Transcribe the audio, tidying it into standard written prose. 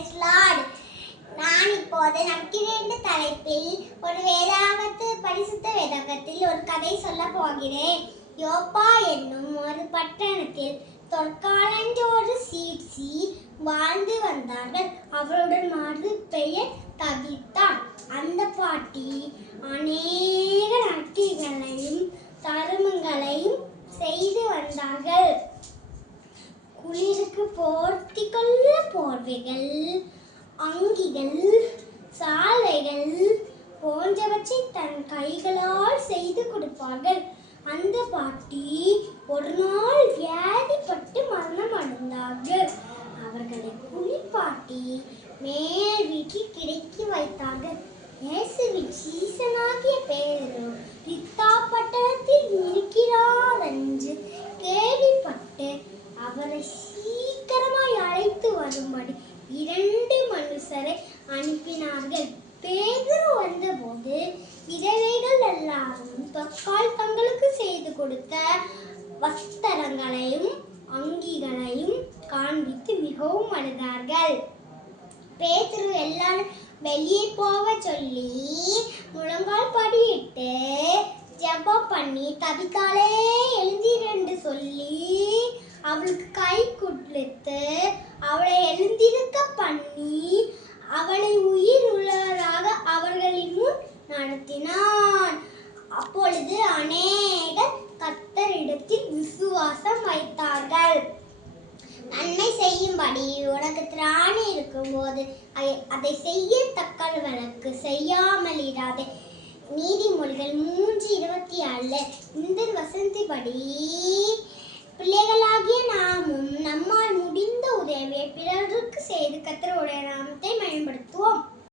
Praise Lord. நான் இப்போது நற்கிரேண்டு தலைப்பில் ஒரு பரிசுத்த வேதாகத்தில் ஒரு கதை சொல்ல போகிறேன். யோப்பா என்னும் ஒரு பட்டணத்தில் தொற்காலஞ்சோறு சீர்ச்சி வாழ்ந்து வந்தார்கள். அவருடன் மாறு பெயர் தபித்தா. அந்த பாட்டி அநேக நற்கிரிகளையும் தருமங்களையும் செய்து வந்தார்கள். குளிருக்கு போர்த்திக்கொள்ள போர்வைகள், அங்கிகள், சாலைகள் போன்றவற்றை தன் கைகளால் செய்து கொடுப்பார்கள். அந்த பாட்டி ஒரு நாள் வியாதிப்பட்டு மரணம் அடைந்தார்கள். அவர்களை குளிப்பாட்டி மேல் வீட்டில் கிடைக்கி வைத்தார்கள். இயேசுவின் சீசனாகிய பேதுரு லித்தா பட்டணத்தில் இருக்கிறார் என்று கேள்விப்பட்டு அவரை சீக்கிரமாய் அழைத்து வரும்படி 2 மனுஷரை அனுப்பினார்கள். பேதுரு வந்தபோது விதவைகள் எல்லாரும் தக்கால் தங்களுக்கு செய்து கொடுத்த வஸ்திரங்களையும் அங்கிகளையும் காண்பித்து மிகவும் அழுதார்கள். பேதுரு எல்லாரும் வெளியே போக சொல்லி முழங்கால் படியிட்டு ஜெபம் பண்ணி தபித்தாலே எழுந்திரண்டு சொல்லி அவளுக்கு கை கொடுத்து அவளை எழுந்திருக்க பண்ணி அவளை உயிர் உள்ளவராக அவர்களின் முன் நடத்தினான். அப்பொழுது அநேகர் கர்த்தரிடத்தில் விசுவாசம் வைத்தார்கள். நன்மை செய்யும்படி உனக்கு திராணி இருக்கும்போது அதை செய்யத்தக்கவனுக்கு செய்யாமல் இராதே. நீதிமொழிகள் 3:27. இந்த வசனத்தின்படி பிள்ளைகளாகிய நாமும் நம்மால் முடிந்த உதவியை பிறருக்கு செய்து கர்த்தர்